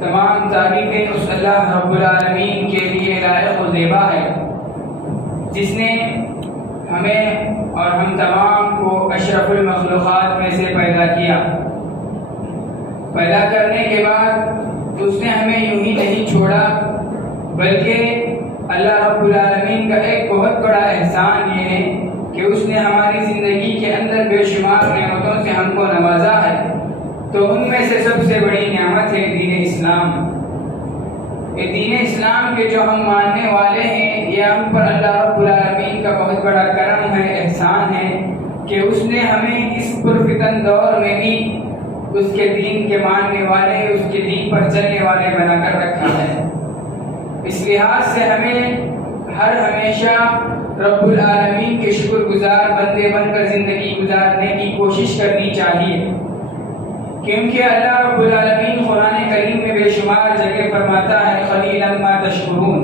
تمام تعریفیں اس اللہ رب العالمین کے لیے لائق و زیبا ہے جس نے ہمیں اور ہم تمام کو اشرف المخلوقات میں سے پیدا کیا۔ پیدا کرنے کے بعد اس نے ہمیں یوں ہی نہیں چھوڑا، بلکہ اللہ رب العالمین کا ایک بہت بڑا احسان یہ ہے کہ اس نے ہماری زندگی کے اندر بے شمار نعمتوں سے ہم کو نوازا ہے۔ تو ان میں سے سب سے بڑی نعمت ہے دین اسلام۔ یہ دین اسلام کے جو ہم ماننے والے ہیں، یہ ہم پر اللہ رب العالمین کا بہت بڑا کرم ہے، احسان ہے کہ اس نے ہمیں اس پرفتن دور میں بھی اس کے دین کے ماننے والے، اس کے دین پر چلنے والے بنا کر رکھا ہے۔ اس لحاظ سے ہمیں ہر ہمیشہ رب العالمین کے شکر گزار بندے بن کر زندگی گزارنے کی کوشش کرنی چاہیے، کیونکہ اللہ رب العالمین قرآن کریم میں بے شمار جگہ فرماتا ہے قلیلا ما تشکرون،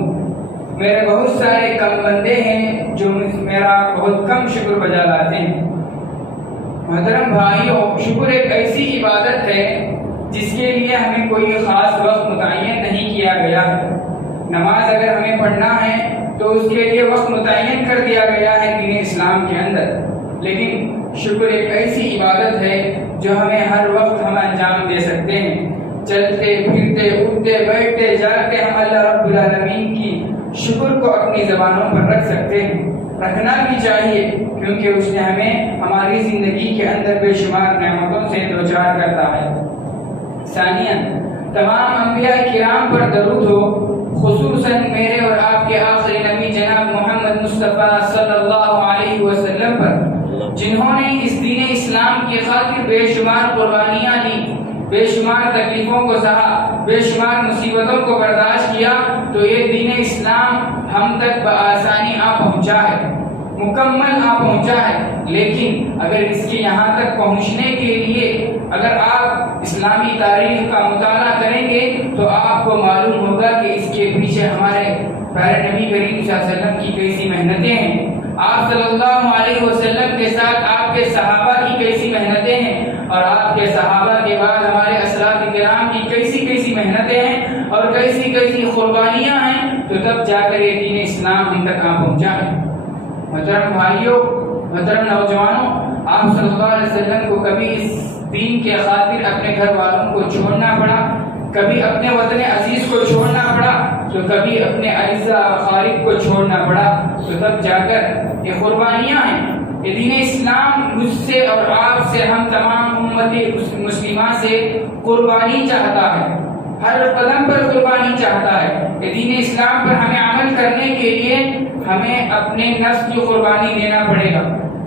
میرے بہت سارے کم بندے ہیں جو میرا بہت کم شکر بجا لاتے ہیں۔ محترم بھائیوں، شکر ایک ایسی عبادت ہے جس کے لیے ہمیں کوئی خاص وقت متعین نہیں کیا گیا ہے۔ نماز اگر ہمیں پڑھنا ہے تو اس کے لیے وقت متعین کر دیا گیا ہے دین اسلام کے اندر، لیکن شکر ایک ایسی عبادت ہے جو ہمیں ہر وقت ہم انجام دے سکتے ہیں۔ چلتے پھرتے اٹھتے بیٹھتے جاگتے ہم اللہ رب العالمین کی شکر کو اپنی زبانوں پر رکھ سکتے ہیں، رکھنا بھی چاہیے، کیونکہ اس نے ہمیں ہماری زندگی کے اندر بے شمار نعمتوں سے دوچار کرتا ہے۔ ثانیاً، تمام انبیاء کرام پر درود ہو، خصوصاً میرے اور آپ کے آخری نبی جناب محمد مصطفیٰ صلی اللہ علیہ وسلم پر، جنہوں نے اس دین اسلام کی خاطر بے شمار قربانیاں دی، بے شمار تکلیفوں کو سہا، بے شمار مصیبتوں کو برداشت کیا، تو یہ دین اسلام ہم تک بآسانی آ پہنچا ہے، مکمل آ پہنچا ہے۔ لیکن اگر اس کے یہاں تک پہنچنے کے لیے اگر آپ اسلامی تاریخ کا مطالعہ کریں گے تو آپ کو معلوم ہوگا کہ اس کے پیچھے ہمارے پیارے نبی کریم صلی اللہ علیہ وسلم کی کیسی محنتیں ہیں، آپ صلی اللہ علیہ وسلم کے ساتھ آپ کے صحابہ کی کیسی محنتیں ہیں، اور آپ کے صحابہ کے بعد ہمارے اسلاف کرام کی کیسی محنتیں ہیں اور کیسی قربانیاں ہیں، تو تب جا کر یہ دین اسلام ہم تک آ پہنچا ہے۔ محترم بھائیوں، محترم نوجوانوں، آپ صلی اللہ علیہ وسلم کو کبھی اس دین کے خاطر اپنے گھر والوں کو چھوڑنا پڑا، کبھی اپنے وطن عزیز کو چھوڑنا پڑا، تو کبھی اپنے اعزاء خارق کو چھوڑنا پڑا، تو تب جا کر یہ قربانیاں ہیں۔ یہ دین اسلام مجھ سے اور آپ سے، ہم تمام امت مسلمہ سے قربانی چاہتا ہے، ہر قدم پر قربانی چاہتا ہے۔ یہ دین اسلام پر ہمیں عمل کرنے کے لیے ہمیں اپنے نفس کی قربانی دینا پڑے گا،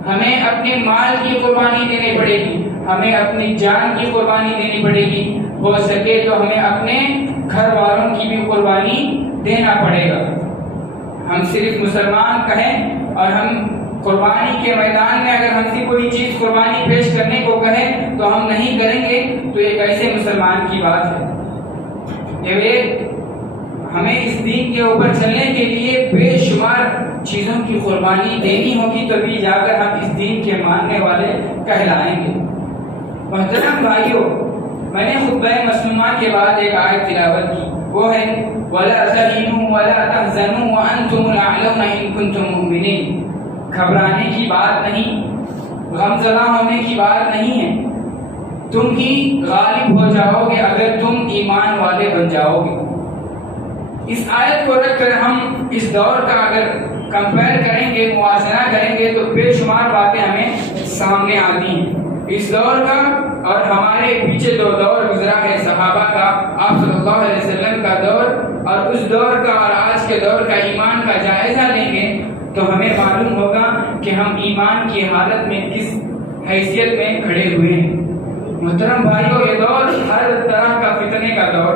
ہمیں اپنے مال کی قربانی دینی پڑے گی، ہمیں اپنی جان کی قربانی دینی پڑے گی، ہو سکے تو ہمیں اپنے گھر والوں کی بھی قربانی دینا پڑے گا۔ ہم صرف مسلمان کہیں اور ہم قربانی کے میدان میں اگر ہم سے کوئی چیز قربانی پیش کرنے کو کہیں تو ہم نہیں کریں گے، تو یہ کیسے مسلمان کی بات ہے؟ یہ ہمیں اس دین کے اوپر چلنے کے لیے بے شمار چیزوں کی قربانی دینی ہوگی، تبھی جا کر ہم اس دین کے ماننے والے کہلائیں گے۔ محترم بھائیوں، میں نے خطبہ مسنونہ کے بعد ایک آیت تلاوت کی، وہ ہے وَلَا تَهِنُوا وَلَا تَحْزَنُوا وَأَنْتُمُ الْأَعْلَوْنَ إِن كُنتُم مُؤْمِنِينَ۔ گھبرانے کی بات نہیں، غم زدہ ہونے کی بات نہیں ہے، تم ہی غالب ہو جاؤ گے اگر تم ایمان والے بن جاؤ گے۔ اس آیت کو رکھ کر ہم اس دور کا اگر کمپیئر کریں گے، موازنہ کریں گے، تو بے شمار باتیں ہمیں سامنے آتی ہیں۔ اس دور کا اور ہمارے پیچھے جو دور گزرا ہے صحابہ کا، آپ صلی اللہ علیہ وسلم کا دور، اور اس دور کا اور آج کے دور کا ایمان کا جائزہ لیں گے تو ہمیں معلوم ہوگا کہ ہم ایمان کی حالت میں کس حیثیت میں کھڑے ہوئے ہیں۔ محترم بھائیوں، یہ دور ہر طرح کا فتنے کا دور،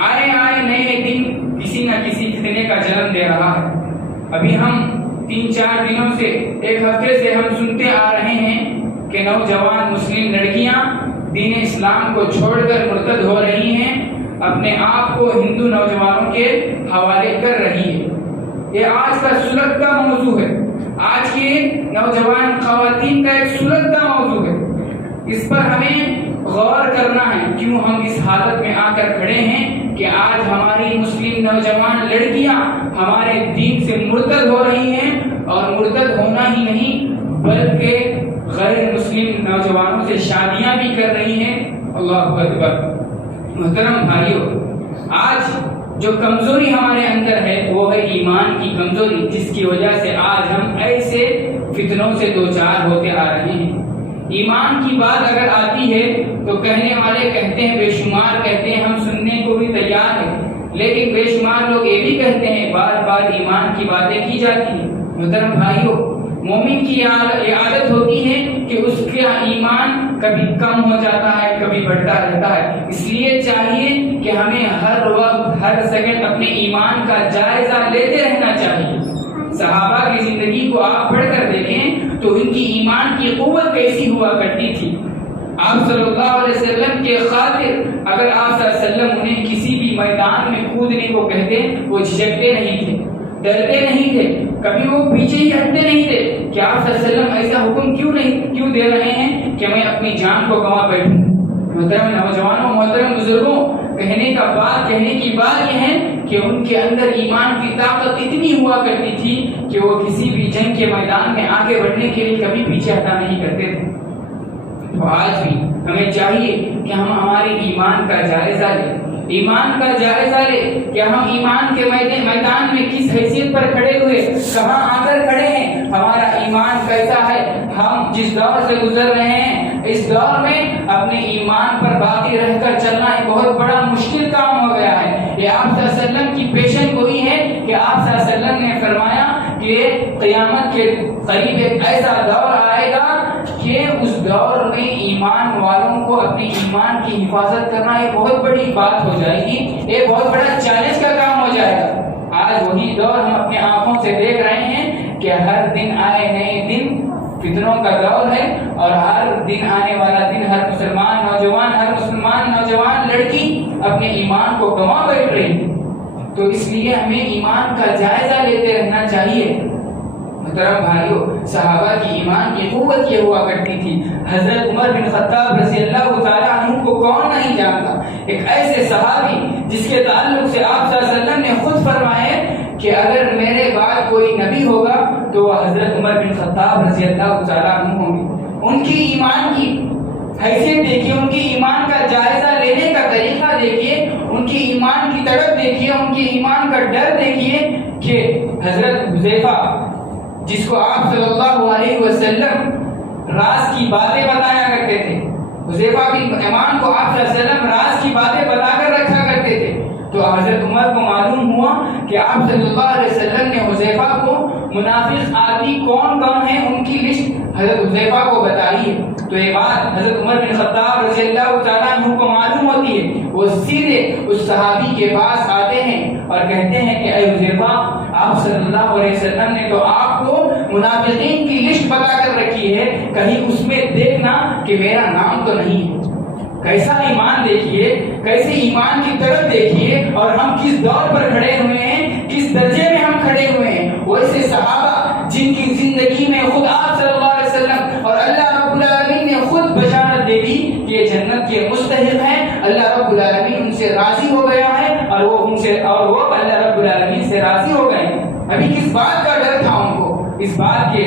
آئے نئے دن کسی نہ کسی فتنے کا جنم دے رہا ہے۔ ابھی ہم 3-4 دنوں سے، ایک ہفتے سے ہم سنتے آ رہے ہیں کہ نوجوان مسلم لڑکیاں دین اسلام کو چھوڑ کر مرتد ہو رہی ہیں، اپنے آپ کو ہندو نوجوانوں کے حوالے کر رہی ہے۔ یہ آج کا سلگتا موضوع ہے، آج کے نوجوان خواتین کا ایک سلگتا موضوع ہے۔ اس پر ہمیں غور کرنا ہے کیوں ہم اس حالت میں آ کر کھڑے ہیں کہ آج ہماری مسلم نوجوان لڑکیاں ہمارے دین سے مرتد ہو رہی ہیں، اور مرتد ہونا ہی نہیں بلکہ غیر مسلم نوجوانوں سے شادیاں بھی کر رہی ہیں۔ اللہ اکبر۔ محترم بھائیوں، آج جو کمزوری ہمارے اندر ہے وہ ہے ایمان کی کمزوری، جس کی وجہ سے آج ہم ایسے فتنوں سے دوچار ہوتے آ رہے ہیں۔ ایمان کی بات اگر آتی ہے تو کہنے والے کہتے ہیں، بے شمار کہتے ہیں، ہم سننے کو بھی تیار ہیں، لیکن بے شمار لوگ یہ بھی کہتے ہیں، بار بار ایمان کی باتیں کی جاتی ہیں۔ محترم بھائیوں، مومن کی یہ عادت ہوتی ہے کہ اس کا ایمان کبھی کم ہو جاتا ہے، کبھی بڑھتا رہتا ہے۔ اس لیے چاہیے کہ ہمیں ہر وقت ہر سیکنڈ اپنے ایمان کا جائزہ لیتے رہنا چاہیے۔ صحابہ کی زندگی کو آپ پڑھ کر دیکھیں تو ان کی ایمان کی قوت کیسی ہوا کرتی تھی۔ آپ صلی اللہ علیہ وسلم کے خاطر اگر آپ صلی اللہ علیہ وسلم انہیں کسی بھی میدان میں کودنے کو کہتے وہ جھجکتے نہیں تھے، ڈرتے نہیں تھے، کبھی وہ پیچھے ہی ہٹتے نہیں تھے کہ آپ صلی اللہ علیہ وسلم ایسا حکم کیوں دے رہے ہیں کہ میں اپنی جان کو گنوا بیٹھوں۔ محترم نوجوانوں، محترم بزرگوں، کہنے کی بات یہ ہے کہ ان کے اندر ایمان کی طاقت اتنی ہوا کرتی تھی کہ وہ کسی بھی جنگ کے میدان میں آگے بڑھنے کے لیے کبھی پیچھے ہٹا نہیں کرتے تھے۔ تو آج بھی ہمیں چاہیے کہ ہم ہمارے ایمان کا جائزہ لیں، کہ ہم ایمان کے میدان میں کس حیثیت پر کھڑے ہوئے، کہاں آ کر کھڑے ہیں، ہمارا ایمان کیسا ہے۔ ہم جس دور سے گزر رہے ہیں اس دور میں اپنے ایمان پر باقی رہ کر چلنا ایک بہت بڑا مشکل کام ہو گیا ہے۔ یہ آپ صلی اللہ علیہ وسلم کی پیشن گوئی ہے کہ آپ صلی اللہ علیہ وسلم نے فرمایا کہ قیامت کے قریب ایک ایسا دور آئے گا کہ اس دور میں ایمان والوں کو اپنے ایمان کی حفاظت کرنا ایک بہت بڑی بات ہو جائے گی، ایک بہت بڑا چیلنج کا کام ہو جائے گا۔ آج وہی دور ہم اپنے آنکھوں سے دیکھ رہے ہیں کہ ہر دن آئے نئے دن فتنوں کا دور ہے، اور ہر دن آنے والا دن ہر مسلمان نوجوان لڑکی اپنے ایمان کو گنوا بیٹھ رہی ہے۔ تو اس لیے ہمیں ایمان کا جائزہ لیتے رہنا چاہیے۔ محترم بھائیوں، صحابہ کی ایمان کی قوت یہ ہوا کرتی تھی۔ حضرت عمر بن خطاب رضی اللہ تعالیٰ عنہ کو کون نہیں جانتا، ایک ایسے صحابی جس کے تعلق سے آپ صلی اللہ علیہ وسلم نے خود فرمائے کہ اگر میرے بعد کوئی نبی ہوگا تو وہ حضرت عمر بن خطاب رضی اللہ تعالیٰ عنہ ہوں گے۔ ان کی ایمان کی حیثیت دیکھیے، ان کی ایمان کا جائزہ لینے کا طریقہ دیکھیے، ان کی ایمان کی طرف دیکھیے، ان کی ایمان کا ڈر دیکھیے کہ حضرت حذیفہ جس کو آپ صلی اللہ علیہ وسلم راز کی باتیں بتایا کرتے تھے، حذیفہ بن ایمان کو آپ صلی اللہ علیہ وسلم راز کی باتیں بتا کر رکھا کرتے تھے، تو حضرت عمر کو معلوم ہوا کہ آپ صلی اللہ علیہ وسلم نے حذیفہ کو منافق آدمی کون کون ہیں ان کی لسٹ حضرت حذیفہ کو بتائی ہے۔ تو یہ بات حضرت عمر بن خطاب رضی اللہ تعالیٰ عنہ کو معلوم ہوتی ہے، وہ سیدھے اس صحابی کے پاس آتے ہیں اور کہتے ہیں کہ اے حذیفہ، آپ صلی اللہ علیہ وسلم نے تو آپ کو منافقین کی لسٹ بتا کر رکھی ہے، کہیں اس میں دیکھنا کہ میرا نام تو نہیں ہے۔ کیسا ایمان دیکھیے، کیسے ایمان کی طرف دیکھیے، اور ہم کس دور پر کھڑے ہوئے ہیں، کس درجے میں ہم کھڑے ہوئے ہیں۔ ویسے صحابہ جن کی زندگی میں خود آپ صلی اللہ علیہ وسلم اور اللہ رب العالمین نے خود بشارت دے دی کہ یہ جنت کے مستحق ہیں، اللہ رب العالمین ان سے راضی ہو گیا ہے، اور وہ اللہ رب العالمین سے راضی ہو گئے۔ ابھی کس بات کا ڈر تھا ان کو؟ اس بات کے،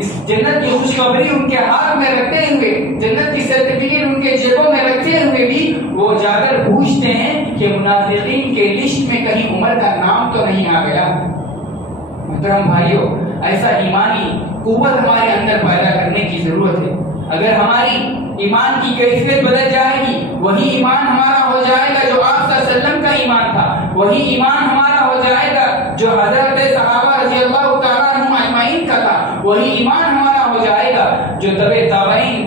اس جنت کی خوشخبری ان کے ہاتھ میں رکھتے ہوئے، جنت کی سرٹیفکیٹ ان کے جیبوں میں رکھتے ہوئے بھی وہ جا کر پوچھتے ہیں کہ منافقین کے لسٹ میں کہیں عمر کا نام تو نہیں آ گیا۔ محترم بھائیوں، ایسا ایمانی قوت ہمارے اندر پیدا کرنے کی ضرورت ہے۔ اگر ہماری ایمان کی کیفیت بدل جائے گی، وہی ایمان ہمارا ہو جائے گا جو آپ صلی اللہ علیہ وسلم کا ایمان تھا، وہی ایمان ہمارا ہو جائے گا جو حضرت صحابہ رضی اللہ تعالیٰ عنہ اجمعین کا تھا، وہی ایمان ہمارا ہو جائے گا جو تابعین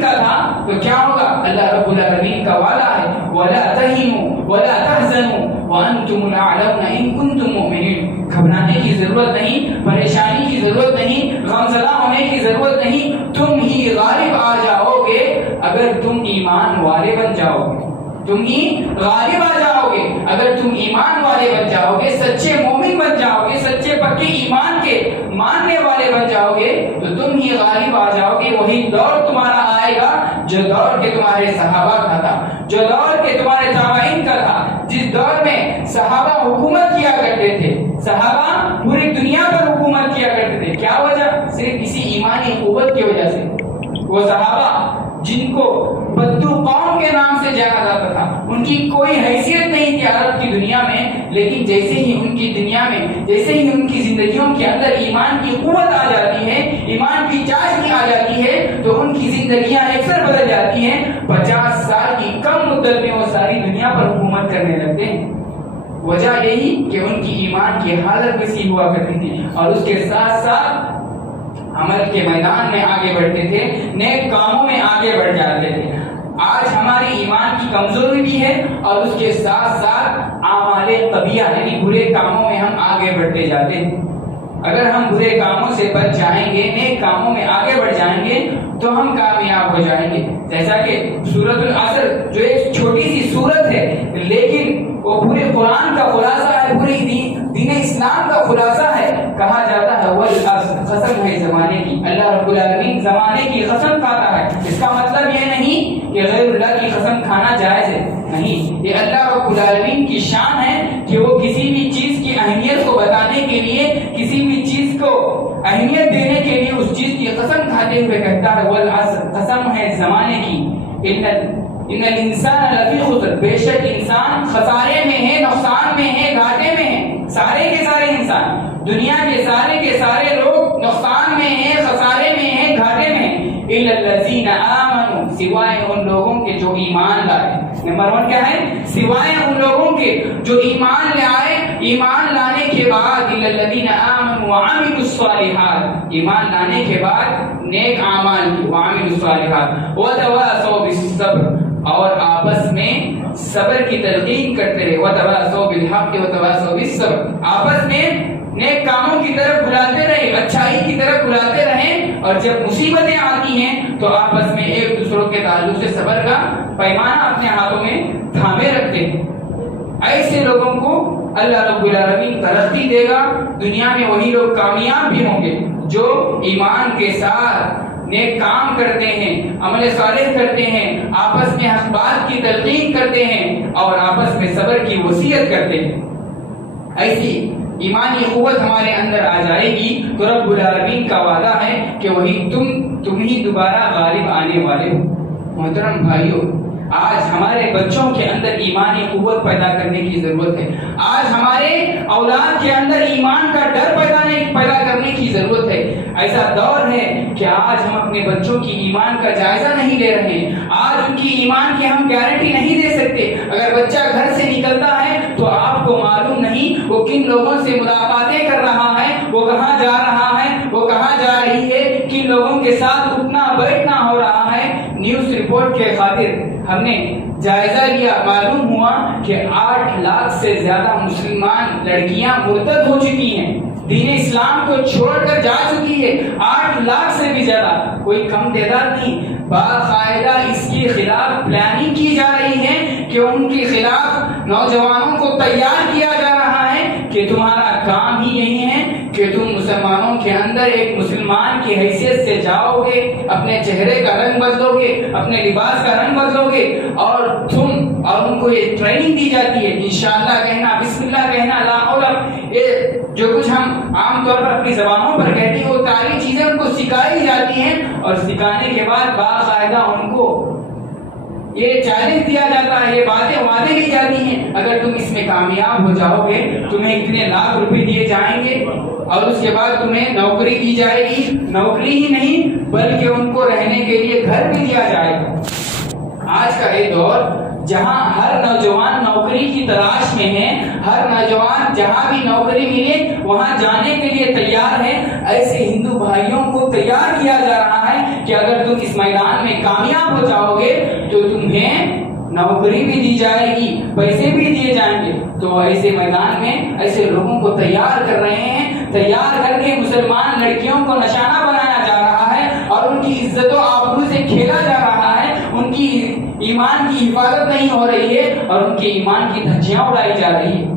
کا تھا۔ تو کیا ہوگا؟ اللہ رب العالمین کا وعدہ ہے وَلَا تَهِنُوا وَلَا تَحْزَنُوا وَأَنْتُمُ الْأَعْلَوْنَ إِن كُنتُم مُؤْمِنِينَ۔ گھبرانے کی ضرورت نہیں، پریشانی کی ضرورت نہیں، غمزدہ ہونے کی ضرورت نہیں، تم ہی غالب آ جاؤ گے اگر تم ایمان والے بن جاؤ گے۔ تم ہی غالب آ جاؤ گے اگر تم ایمان والے بن جاؤ گے، سچے مومن بن جاؤ گے، سچے پکے ایمان کے ماننے والے بن جاؤ گے، تو تم ہی غالب آ جاؤ گے، وہی دور تمہارا آئے گا جو دور کے تمہارے صحابہ کا تھا، جو دور کے تمہارے تابعین کا تھا، جس دور میں صحابہ حکومت کیا کرتے تھے، صحابہ پوری دنیا پر حکومت کیا کرتے تھے۔ کیا وجہ؟ صرف اسی ایمانی قوت کی وجہ سے۔ وہ صحابہ جن کو بدو قوم کے نام سے جانا جاتا تھا، ان کی کوئی حیثیت نہیں تھی عرب کی دنیا میں، لیکن جیسے ہی ان کی دنیا میں، جیسے ہی ان کی زندگیوں کے اندر ایمان کی قوت آ جاتی ہے، ایمان کی چاشنی آ جاتی ہے، تو ان کی زندگیاں اکثر بدل جاتی ہیں۔ 50 سال کی کم مدت میں وہ ساری دنیا پر حکومت کرنے لگتے ہیں۔ وجہ یہی کہ ان کی ایمان کی حالت ویسی ہوا کرتی تھی، اور اس کے ساتھ ساتھ عمل کے میدان میں آگے بڑھتے تھے، نیک کاموں میں آگے بڑھ جاتے تھے۔ آج ہماری ایمان کی کمزوری بھی ہے، اور اس کے ساتھ ساتھ اعمال قبیحہ یعنی برے کاموں میں ہم آگے بڑھتے جاتے ہیں۔ اگر ہم برے کاموں سے بچ جائیں گے، نیک کاموں میں آگے بڑھ جائیں گے، تو ہم کامیاب ہو جائیں گے۔ جیسا کہ سورۃ العصر جو ایک چھوٹی سی سورت ہے، لیکن وہ پورے قرآن کا خلاصہ ہے، پورے دین اسلام کا خلاصہ ہے۔ کہا جاتا ہے والعصر، قسم ہے زمانے کی، اللہ رب العالمین زمانے کی قسم کھاتا ہے۔ اس کا مطلب یہ نہیں کہ غیر اللہ کی قسم کھانا جائز ہے، نہیں، یہ اللہ رب العالمین کی شان ہے کہ وہ کسی بھی چیز کی اہمیت کو بتانے کے لیے، کسی بھی چیز کو اہمیت دینے کے لیے اس چیز کی قسم کھاتے ہوئے کہتا ہے والعصر، قسم ہے زمانے کی، ان الانسان لفی خسر، بے شک انسان خسارے میں ہے، نقصان میں ہے، گھاٹے میں ہے۔ سارے کے سارے انسان، دنیا کے سارے لوگ نقصان میں ہیں، خسارے میں ہیں، گھاٹے میں ہیں۔ الا الذین آمنوا، سوائے ان لوگوں کے جو ایمان لائے۔ نمبر 1 کیا ہے؟ سوائے ان لوگوں کے جو ایمان لے آئے، ایمان لانے کے بعد الا الذین آمنوا وعملوا الصالحات، ایمان لانے کے بعد نیک اعمال کی، وعملوا الصالحات وتواصوا بالصبر، اور آپس میں صبر کی تلقین کرتے رہے، وتواصوا بالحق وتواصوا بالصبر، آپس میں نیک کاموں کی طرف بلاتے رہے، اچھائی کی طرف بلاتے رہے، اور جب مصیبتیں آتی ہیں تو آپس میں ایک دوسروں کے تعلق سے صبر کا پیمانہ اپنے ہاتھوں میں تھامے رکھتے ہیں۔ ایسے لوگوں کو اللہ رب العالمین ترقی دے گا، دنیا میں وہی لوگ کامیاب بھی ہوں گے جو ایمان کے ساتھ نیک کام کرتے ہیں، عمل صالح کرتے ہیں، آپس میں حق بات کی تلقین کرتے ہیں، اور آپس میں صبر کی وصیت کرتے ہیں۔ ایسی ایمانی قوت ہمارے اندر آ جائے گی تو رب العالمین کا وعدہ ہے کہ وہی تم ہی دوبارہ غالب آنے والے ہو۔ محترم بھائیو، آج ہمارے بچوں کے اندر ایمانی قوت پیدا کرنے کی ضرورت ہے۔ آج ہمارے اولاد کے اندر ایمان کا ڈر پیدا کرنے کی ضرورت ہے۔ ایسا دور ہے کہ آج ہم اپنے بچوں کی ایمان کا جائزہ نہیں لے رہے ہیں، آج ان کی ایمان کی ہم گارنٹی نہیں دے سکتے۔ اگر بچہ گھر سے نکلتا ہے تو آپ کو معلوم نہیں وہ کن لوگوں سے ملاقاتیں کر رہا ہے، وہ کہاں جا رہا ہے، وہ کہاں جا رہی ہے، کن لوگوں کے ساتھ اٹھنا بیٹھنا ہو رہا ہے۔ نیوز رپورٹ کے خاطر ہم نے جائزہ لیا، معلوم ہوا کہ 8 لاکھ سے زیادہ مسلمان لڑکیاں مرتد ہو چکی ہیں، دین اسلام کو چھوڑ کر جا چکی ہے۔ 8 لاکھ سے بھی زیادہ، کوئی کم تعداد نہیں۔ باقاعدہ اس کے خلاف پلاننگ کی جا رہی ہے کہ ان کے خلاف نوجوانوں کو تیار کیا جا رہا ہے کہ تمہارا کام ہی یہی ہے کہ تم مسلمانوں کے اندر ایک مسلمان کی حیثیت سے جاؤ گے، اپنے چہرے کا رنگ بدلو گے، اپنے لباس کا رنگ بدلو گے، اور ان کو یہ ٹریننگ دی جاتی ہے، انشاءاللہ کہنا، بسم اللہ کہنا، لا حول، یہ جو کچھ ہم عام طور پر اپنی زبانوں پر کہتے ہیں وہ ساری چیزیں ان کو سکھائی جاتی ہیں، اور سکھانے کے بعد باقاعدہ ان کو یہ چیلنج دیا جاتا ہے، یہ باتیں وعدے لی جاتی ہیں، اگر تم اس میں کامیاب ہو جاؤ گے تمہیں اتنے لاکھ روپے دیے جائیں گے، اور اس کے بعد تمہیں نوکری دی جائے گی، نوکری ہی نہیں بلکہ ان کو رہنے کے لیے گھر بھی دیا جائے گا۔ آج کا یہ دور جہاں ہر نوجوان نوکری کی تلاش میں ہے، ہر نوجوان جہاں بھی نوکری ملے وہاں جانے کے لیے تیار ہے، ایسے ہندو بھائیوں کو تیار کیا جا رہا ہے کہ اگر تم اس میدان میں کامیاب ہو جاؤ گے تو تمہیں نوکری بھی دی جائے گی، پیسے بھی دیے جائیں گے۔ تو ایسے میدان میں ایسے لوگوں کو تیار کر رہے ہیں، تیار کر کے مسلمان لڑکیوں کو نشانہ بنایا جا رہا ہے، اور ان کی عزت و آبرو سے کھیلا جا رہا ہے، ان کی ایمان کی حفاظت نہیں ہو رہی ہے، اور ان کے ایمان کی دھجیاں اڑائی جا رہی ہے۔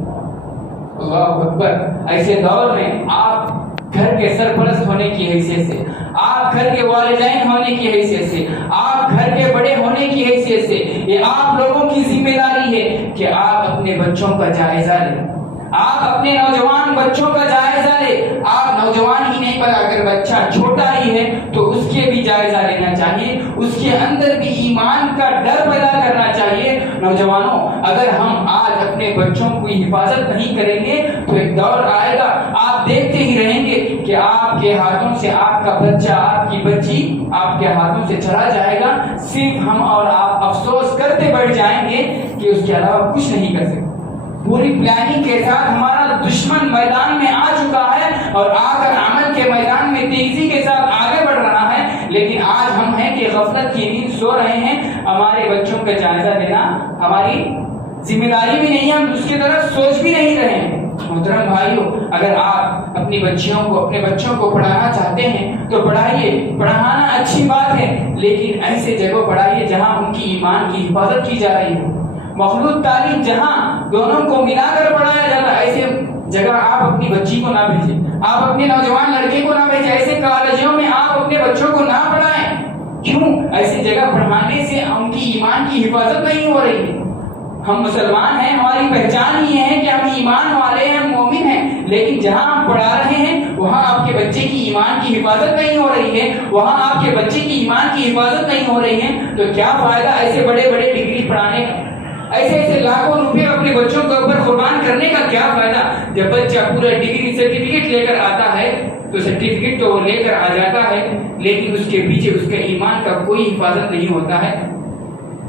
اللہ اکبر۔ ایسے دور میں آپ گھر کے سرپرست ہونے کی حیثیت سے، آپ گھر کے والدین ہونے کی حیثیت سے، آپ گھر کے بڑے ہونے کی حیثیت سے یہ آپ لوگوں کی ذمہ داری ہے کہ آپ اپنے بچوں کا جائزہ لیں، آپ اپنے نوجوان بچوں کا جائزہ لیں۔ آپ نوجوان ہی نہیں پر اگر بچہ چھوٹا ہی ہے تو اس کے بھی جائزہ لینا چاہیے، اس کے اندر بھی ایمان کا ڈر پیدا کرنا چاہیے۔ نوجوانوں، اگر ہم آج اپنے بچوں کی حفاظت نہیں کریں گے تو ایک دور آئے گا آپ دیکھتے ہی رہیں گے کہ آپ کے ہاتھوں سے آپ کا بچہ، آپ کی بچی آپ کے ہاتھوں سے چلا جائے گا، صرف ہم اور آپ افسوس کرتے بیٹھ جائیں گے کہ اس کے علاوہ کچھ نہیں کر سکتے۔ پوری پلاننگ کے ساتھ ہمارا دشمن میدان میں آ چکا ہے اور آ کر عمل کے میدان میں تیزی کے ساتھ آگے بڑھ رہا ہے، لیکن آج ہم ہیں کہ غفلت کی نیند سو رہے ہیں۔ ہمارے بچوں کا جائزہ لینا ہماری ذمہ داری بھی نہیں ہے، ہم اس کی طرف سوچ بھی نہیں رہے ہیں۔ محترم بھائیوں، اگر آپ اپنی اپنے بچوں کو پڑھانا چاہتے ہیں تو پڑھائیے، پڑھانا اچھی بات ہے، لیکن ایسے جگہ پڑھائیے جہاں ان کی ایمان کی حفاظت کی جا رہی ہو۔ مخلوط تعلیم جہاں دونوں کو ملا کر پڑھایا جاتا ہے، ایسے جگہ آپ اپنی بچی کو نہ بھیجیں، آپ اپنے نوجوان لڑکے کو نہ بھیجیں، ایسے کالجوں میں آپ اپنے بچوں کو نہ پڑھائیں۔ کیوں؟ ایسی جگہ پڑھانے سے ان کی ایمان کی حفاظت نہیں ہو رہی ہے۔ ہم مسلمان ہیں، ہماری پہچان یہ ہے کہ ہم ایمان والے ہیں، ہم مومن ہیں، لیکن جہاں ہم پڑھا رہے ہیں وہاں آپ کے بچے کی ایمان کی حفاظت نہیں ہو رہی ہے، وہاں آپ کے بچے کی ایمان کی حفاظت نہیں ہو رہی ہے، تو کیا فائدہ ایسے بڑے بڑے ڈگری پڑھانے کا، ایسے لاکھوں روپے اپنے بچوں کے اوپر قربان کرنے کا کیا فائدہ؟ جب بچہ پورا ڈگری سرٹیفکیٹ لے کر آتا ہے تو سرٹیفکیٹ تو وہ لے کر آ جاتا ہے، لیکن اس کے پیچھے اس کے ایمان کا کوئی حفاظت نہیں ہوتا ہے،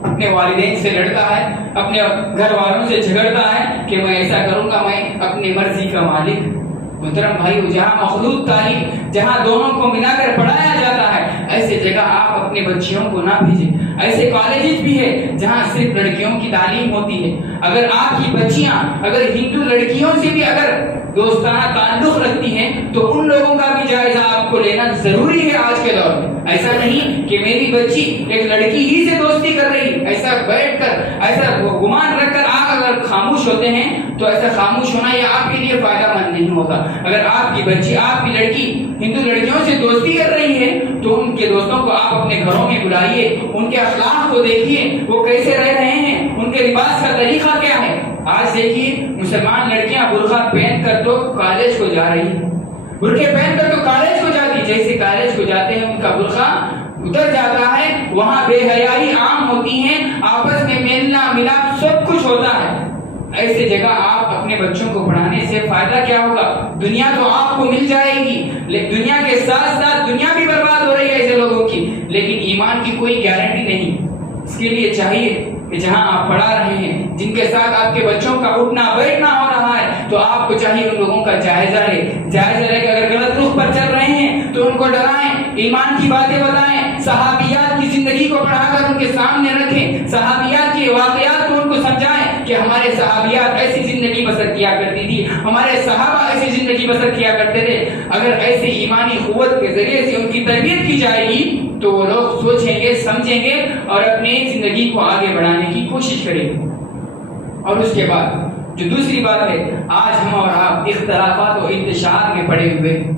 اپنے والدین سے لڑتا ہے، اپنے گھر والوں سے جھگڑتا ہے کہ میں ایسا کروں گا، میں اپنی مرضی کا مالک۔ محترم بھائیو، جہاں مخلوط تعلیم، جہاں دونوں کو ملا کر پڑھایا جاتا ہے، ایسے جگہ آپ اپنے بچیوں کو نہ بھیجیں۔ ایسے کالجز بھی ہے جہاں صرف لڑکیوں کی تعلیم ہوتی ہے۔ اگر آپ کی بچیاں اگر ہندو لڑکیوں سے بھی اگر دوستانہ تعلق رکھتی ہیں تو ان لوگوں کا بھی جائزہ آپ کو لینا ضروری ہے آج کے دور میں۔ ایسا نہیں کہ میری بچی ایک لڑکی ہی سے دوستی کر رہی، ایسا بیٹھ کر ایسا گمان رکھ کر آپ اگر خاموش ہوتے ہیں تو ایسا خاموش ہونا یہ آپ کے لیے فائدہ مند نہیں ہوگا۔ اگر آپ کی بچی، آپ کی لڑکی ہندو لڑکیوں سے دوستی کر رہی ہے تو ان کے دوستوں کو آپ اپنے گھروں میں بلائیے، ان کے اخلاق کو دیکھیے، وہ کیسے رہ رہے ہیں، ان کے لباس کا طریقہ کیا ہے۔ آج دیکھیے مسلمان لڑکیاں برقع پہن کر تو کالج کو جا رہی ہیں، برقعے پہن کر تو کالج کو جاتی، جیسے کالج کو جاتے ہیں ان کا برقع اتر جاتا ہے، وہاں بے حیائی عام ہوتی ہے، آپس میں ملنا ملاپ سب کچھ ہوتا ہے۔ ایسے جگہ آپ اپنے بچوں کو پڑھانے سے فائدہ کیا ہوگا؟ دنیا تو آپ کو مل جائے گی، دنیا کے ساتھ ساتھ دنیا بھی برباد ہو رہی ہے ایسے لوگوں کی، لیکن ایمان کی کوئی گارنٹی نہیں۔ اس کے لیے چاہیے کہ جہاں آپ پڑھا رہے ہیں، جن کے ساتھ آپ کے بچوں کا اٹھنا بیٹھنا ہو رہا ہے، تو آپ کو چاہیے ان لوگوں کا جائزہ لے کہ اگر غلط رخ پر چل رہے ہیں تو ان کو ڈرائیں، ایمان کی باتیں بتائیں، صحابیات کی زندگی کو پڑھا کر ان کے سامنے رکھیں، صحابیات کے واقعات کو ان کو سمجھائیں کہ ہمارے صحابیات ایسی زندگی بسر کیا کرتی تھی، ہمارے صحابہ ایسی زندگی بسر کیا کرتے تھے۔ اگر ایسے ایمانی قوت کے ذریعے سے ان کی تربیت کی جائے گی تو وہ لوگ سوچیں گے، سمجھیں گے اور اپنی زندگی کو آگے بڑھانے کی کوشش کریں گے۔ اور اس کے بعد جو دوسری بات ہے، آج ہم اور آپ اختلافات و انتشار میں پڑے ہوئے ہیں،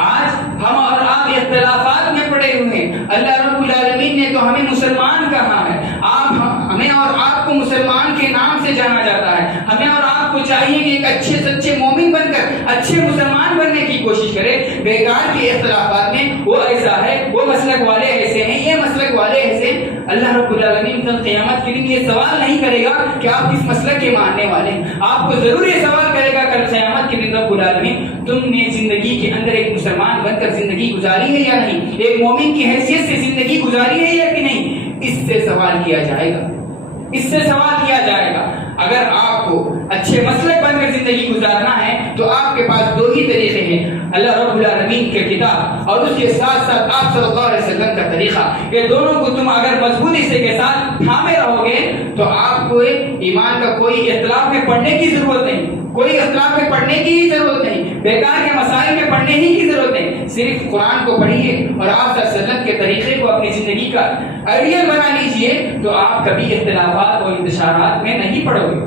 آج ہم اور آپ اختلافات میں پڑے ہوئے ہیں۔ اللہ رب العالمین نے تو ہمیں مسلمان کہا ہے، ہمیں اور آپ کو مسلمان کے نام سے جانا جاتا ہے۔ ہمیں اور آپ کو چاہیے کہ ایک اچھے سچے مومن بن کر اچھے مسلمان بننے کی کوشش کرے۔ بیکار کے اختلافات میں وہ ایسا ہے، وہ مسلک والے ایسے ہیں، یہ مسلک والے ایسے ہیں۔ اللہ رب العالمین کل قیامت کے دن یہ سوال نہیں کرے گا کہ آپ کس مسلک کے ماننے والے ہیں، آپ کو ضرور یہ سوال کرے گا کل قیامت کے دن رب العالمین تم نے زندگی کے اندر ایک مسلمان بن کر زندگی گزاری ہے یا نہیں، ایک مومن کی حیثیت سے زندگی گزاری ہے یا کہ نہیں۔ اس سے سوال کیا جائے گا، اس سے سوال کیا جائے گا۔ اگر آپ کو اچھے مسلک بن کر زندگی گزارنا ہے تو آپ کے پاس دو ہی طریقے ہیں، اللہ رب العالمین کے کتاب اور اس کے ساتھ ساتھ آپ صلی اللہ علیہ وسلم کا طریقہ۔ یہ دونوں کو تم اگر مضبوطی سے کے ساتھ تھامے رہو گے تو آپ کو ایمان کا کوئی اختلاف میں پڑھنے کی ضرورت نہیں، کوئی اختلاف میں پڑھنے کی ہی ضرورت نہیں، بیکار کے مسائل میں پڑھنے ہی کی ضرورت نہیں۔ صرف قرآن کو پڑھیے اور آپ صلی اللہ علیہ وسلم کے طریقے کو اپنی زندگی کا ایڈیل بنا لیجئے تو آپ کبھی اختلافات اور انتشارات میں نہیں پڑو گے،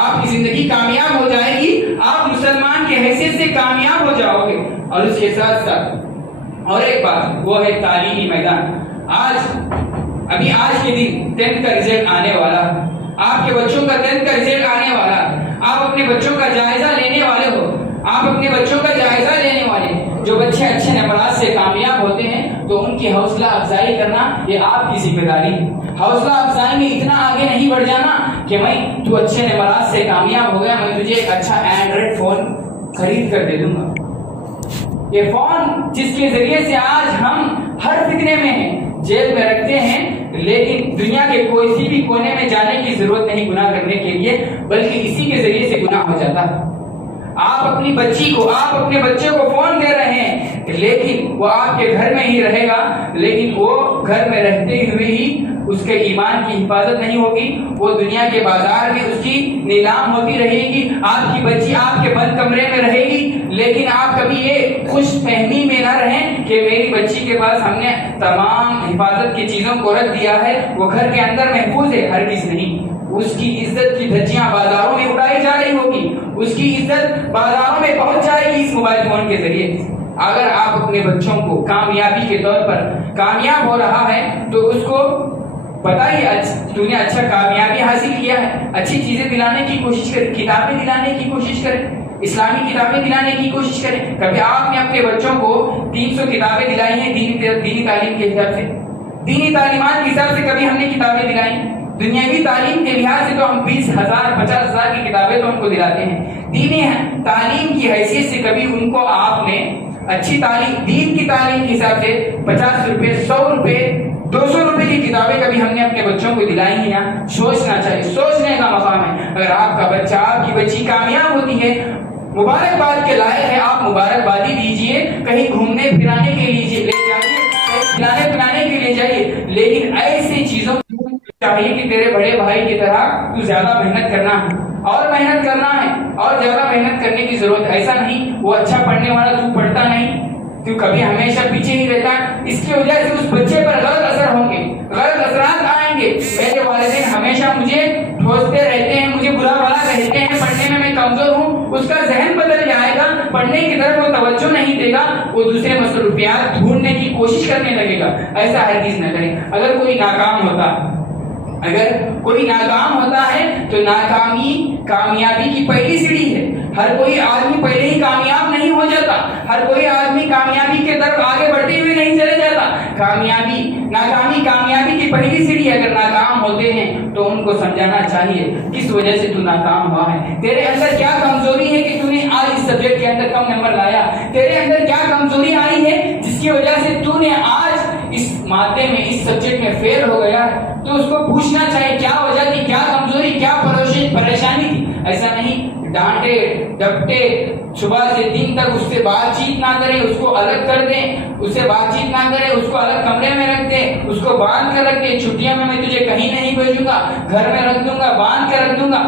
آپ کی زندگی کامیاب ہو جائے گی، آپ مسلمان کی حیثیت سے کامیاب ہو جاؤ گے۔ اور اس کے ساتھ ساتھ اور ایک بات وہ ہے تعلیمی میدان. آج کے دن 10th کا رزلٹ آنے والا، آپ کے بچوں کا 10th کا رزلٹ آنے والا، آپ اپنے بچوں کا جائزہ لینے والے ہو، آپ اپنے بچوں کا جائزہ لینے والے. جو بچے اچھے نمبرات سے کامیاب ہوتے ہیں تو ان کی حوصلہ افزائی کرنا یہ آپ کی ذمہ داری ہے. حوصلہ افزائی میں اتنا آگے نہیں بڑھ جانا کہ تو اچھے نمبرات سے کامیاب ہو گیا، میں تجھے ایک اچھا اینڈرائڈ فون خرید کر دے دوں گا. یہ فون جس کے ذریعے سے آج ہم ہر فتنے میں ہیں، جیب میں رکھتے ہیں، لیکن دنیا کے کوئی سی بھی کونے میں جانے کی ضرورت نہیں گناہ کرنے کے لیے، بلکہ اسی کے ذریعے سے گناہ ہو جاتا ہے. آپ اپنی بچی کو، آپ اپنے بچے کو فون دے رہے ہیں، لیکن وہ آپ کے گھر میں ہی رہے گا، لیکن وہ گھر میں رہتے ہوئے ہی اس کے ایمان کی حفاظت نہیں ہوگی، وہ دنیا کے بازار میں اس کی نیلام ہوتی رہے گی. آپ کی بچی آپ کے بند کمرے میں رہے گی، لیکن آپ کبھی یہ خوش فہمی میں نہ رہیں کہ میری بچی کے پاس ہم نے تمام حفاظت کی چیزوں کو رکھ دیا ہے، وہ گھر کے اندر محفوظ ہے. ہرگز نہیں. اس کی عزت کی دھجیاں بازاروں میں اڑائی جا رہی ہوگی، اس کی عزت بازاروں میں پہنچ جائے گی اس موبائل فون کے ذریعے. اگر آپ اپنے بچوں کو کامیابی کے طور پر کامیاب ہو رہا ہے تو اس کو بتائیے تو نے اچھا کامیابی حاصل کیا ہے، اچھی چیزیں دلانے کی کوشش کریں، کتابیں دلانے کی کوشش کریں، اسلامی کتابیں دلانے کی کوشش کریں. کبھی آپ نے اپنے بچوں کو 300 کتابیں دلائی ہیں دینی تعلیم کے حساب سے؟ دینی تعلیمات کے حساب سے کبھی ہم نے کتابیں دلائی؟ دنیاوی تعلیم کے لحاظ سے تو ہم 20,000 50,000 کی کتابیں تو ان کو دلاتے ہیں. دینی تعلیم کی حیثیت سے کبھی ان کو آپ نے اچھی تعلیم، دین کی تعلیم کے حساب سے 50 روپے 100 روپے 200 روپے کی کتابیں کبھی ہم نے اپنے بچوں کو دلائی ہیں؟ سوچنا چاہیے، سوچنے کا مقام ہے. اگر آپ کا بچہ، آپ کی بچی کامیاب ہوتی ہے، مبارکباد کے لائق ہے، آپ مبارکبادی دیجئے، کہیں گھومنے پھرانے کے لیے لے جائیے، کھلانے پلانے کے لیے جائیے، لیکن ایسی چیزوں چاہیے کہ تیرے بڑے بھائی کی طرح تو زیادہ محنت کرنا ہے اور محنت کرنا ہے اور زیادہ محنت کرنے کی ضرورت. ایسا نہیں وہ اچھا پڑھنے والا تو پڑھتا نہیں، تو کبھی ہمیشہ پیچھے ہی رہتا ہے. اس کی وجہ سے اس بچے پر غلط اثر ہوں گے، غلط اثرات آئیں گے. میرے والدین ہمیشہ مجھے ٹھوستے رہتے ہیں، مجھے برا بھلا کہتے ہیں، پڑھنے میں کمزور ہوں. اس کا ذہن بدل جائے گا، پڑھنے کی طرف وہ توجہ نہیں دے گا، وہ دوسرے مصروفیات ڈھونڈنے کی کوشش کرنے لگے گا. ایسا ہرگز نہ کریں. اگر کوئی ناکام ہوتا ہے تو ناکامی کامیابی کی پہلی سیڑھی ہے. ہر کوئی آدمی پہلے ہی کامیاب نہیں ہو جاتا، ہر کوئی آدمی کامیابی کے طرف آگے بڑھتے ہوئے نہیں چلے جاتا. ناکامی کامیابی کی پہلی سیڑھی. اگر ناکام ہوتے ہیں تو ان کو سمجھانا چاہیے کس وجہ سے تو ناکام ہوا ہے، تیرے اندر کیا کمزوری ہے کہ تو نے آج اس سبجیکٹ کے اندر کم نمبر لایا، تیرے اندر کیا کمزوری آئی ہے جس کی وجہ سے تو نے آج اس مادے میں، اس سبجیکٹ میں فیل ہو گیا. تو اس کو پوچھنا چاہیے کیا وجہ تھی، کیا کمزوری، کیا پریشانی تھی. ایسا نہیں ڈانٹے ڈپٹے صبح سے دن تک اس سے بات چیت نہ کریں، اس کو الگ کر دیں، اس سے بات چیت نہ کریں، اس کو الگ کمرے میں رکھ دیں، اس کو باندھ کر رکھ دیں. چھٹیاں میں تجھے کہیں نہیں بھیجوں گا، گھر میں رکھ دوں گا، باندھ کر رکھ دوں گا.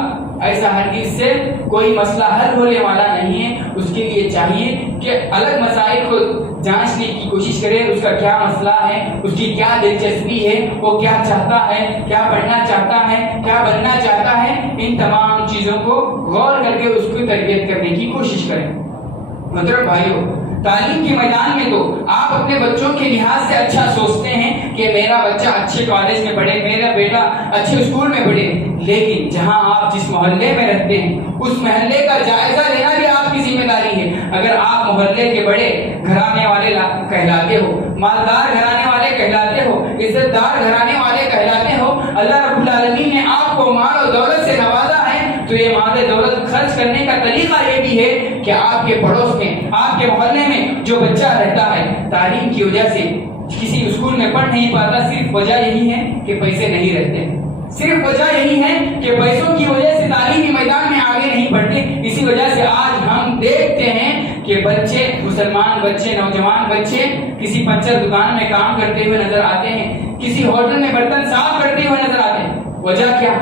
ایسا ہرگز سے کوئی مسئلہ حل ہونے والا نہیں ہے. اس کے لیے چاہیے کہ الگ مسائل کو جانچنے کی کوشش کرے، اس کا کیا مسئلہ ہے، اس کی کیا دلچسپی ہے، وہ کیا چاہتا ہے، کیا پڑھنا چاہتا ہے، کیا بننا چاہتا ہے. ان تمام چیزوں کو غور کر کے اس کو تربیت کرنے کی کوشش کریں. محترم بھائیو، تعلیم کے میدان میں تو آپ اپنے بچوں کے لحاظ سے اچھا سوچتے ہیں کہ میرا بچہ اچھے کالج میں پڑھے، میرا بیٹا اچھے اسکول میں پڑھے، لیکن جہاں آپ جس محلے میں رہتے ہیں اس محلے کا جائزہ لینا بھی آپ کی ذمہ داری ہے. اگر آپ محلے کے بڑے گھرانے والے کہلاتے ہو، مالدار گھرانے والے کہلاتے ہو، عزت دار گھرانے والے کہلاتے ہو، اللہ رب العالمین نے آپ کو مال و دولت سے نوازا ہے، تو یہ مال و دولت خرچ کرنے کا طریقہ یہ بھی ہے کہ آپ کے پڑوس میں، آپ کے محلے میں جو بچہ رہتا ہے تعلیم کی وجہ سے کسی اسکول میں پڑھ نہیں پاتا، صرف وجہ یہی ہے کہ پیسے نہیں رہتے، صرف وجہ یہی ہے کہ پیسوں کی وجہ سے تعلیمی میدان میں آگے نہیں بڑھتے. اسی وجہ سے آج ہم دیکھتے ہیں کہ بچے، مسلمان بچے، نوجوان بچے کسی پنچر دکان میں کام کرتے ہوئے نظر آتے ہیں، کسی ہوٹل میں برتن صاف کرتے ہوئے نظر آتے ہیں. وجہ کیا؟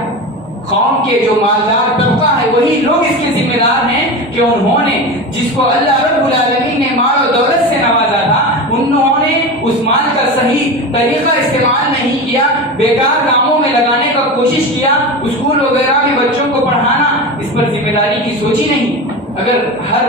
قوم کے جو مالدار طبقہ ہے وہی لوگ اس کے ذمہ دار ہیں کہ انہوں نے جس کو اللہ رب العالمین نے مال و دولت سے نوازا تھا، انہوں نے اس مال کا صحیح طریقہ استعمال نہیں کیا، بیکار کاموں میں لگانے کا کوشش کیا، اسکول وغیرہ میں بچوں کو پڑھانا، اس پر ذمہ داری کی سوچی نہیں. اگر ہر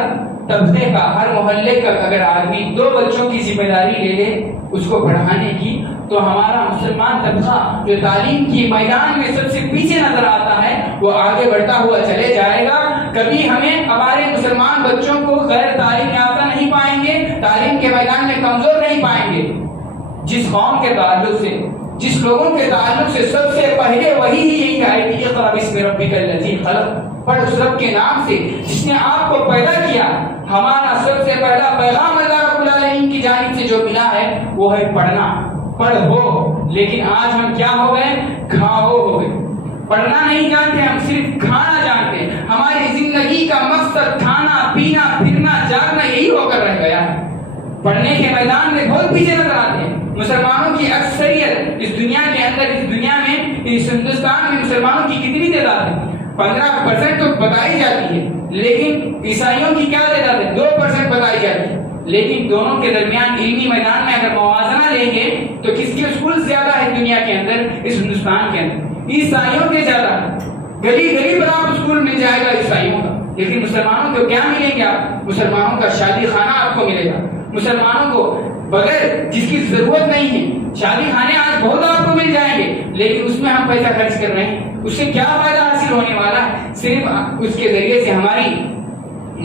طبقے کا، ہر محلے کا اگر آدمی 2 بچوں کی ذمہ داری لے لے اس کو پڑھانے کی، تو ہمارا مسلمان طبقہ جو تعلیم کی میدان میں سب سے پیچھے نظر آتا ہے وہ آگے بڑھتا ہوا چلے جائے گا۔ کبھی ہمیں ہمارے مسلمان بچوں کو غیر تعلیم یافتہ نہیں پائیں گے، تعلیم کے میدان میں کمزور نہیں پائیں گے۔ جس قوم کے تعلق سے، جس لوگوں کے تعلق سے سب سے پہلے وہی یہی آئی تھی، اقرأ باسم ربک الذی خلق، پڑھ اس رب کے نام سے جس نے آپ کو پیدا کیا۔ ہمارا سب سے پہلا پیغام اللہ رب العالمین کی جانب سے جو ملا ہے وہ ہے پڑھنا، پڑھو۔ لیکن آج ہم کیا ہو گئے؟ کھاؤ ہو گئے، پڑھنا نہیں جانتے، ہم صرف کھانا جانتے ہیں۔ ہماری زندگی کا مقصد کھانا پینا پھرنا جاگنا یہی ہو کر رہ گیا۔ پڑھنے کے میدان میں بہت پیچھے نظر آتے ہیں۔ مسلمانوں کی اکثریت اس دنیا کے اندر، اس دنیا میں، اس ہندوستان میں مسلمانوں کی کتنی تعداد ہے؟ 15% تو بتائی جاتی ہے، لیکن عیسائیوں کی کیا تعداد ہے؟ 2% بتائی جاتی ہے۔ لیکن دونوں کے درمیان علمی میدان میں اگر موازنہ لیں گے تو کس کے اسکول زیادہ ہے دنیا کے اندر؟ اس ہندوستان کے اندر عیسائیوں کے زیادہ ہے۔ گلی گلی پر آپ اسکول مل جائے گا عیسائیوں کا، لیکن مسلمانوں کو کیا ملیں گے؟ آپ مسلمانوں کا شادی خانہ آپ کو ملے گا، مسلمانوں کو بغیر جس کی ضرورت نہیں ہے شادی خانے آج بہت آپ کو مل جائیں گے، لیکن اس میں ہم پیسہ خرچ کر رہے ہیں۔ اس سے کیا فائدہ حاصل ہونے والا ہے؟ صرف اس کے ذریعے سے ہماری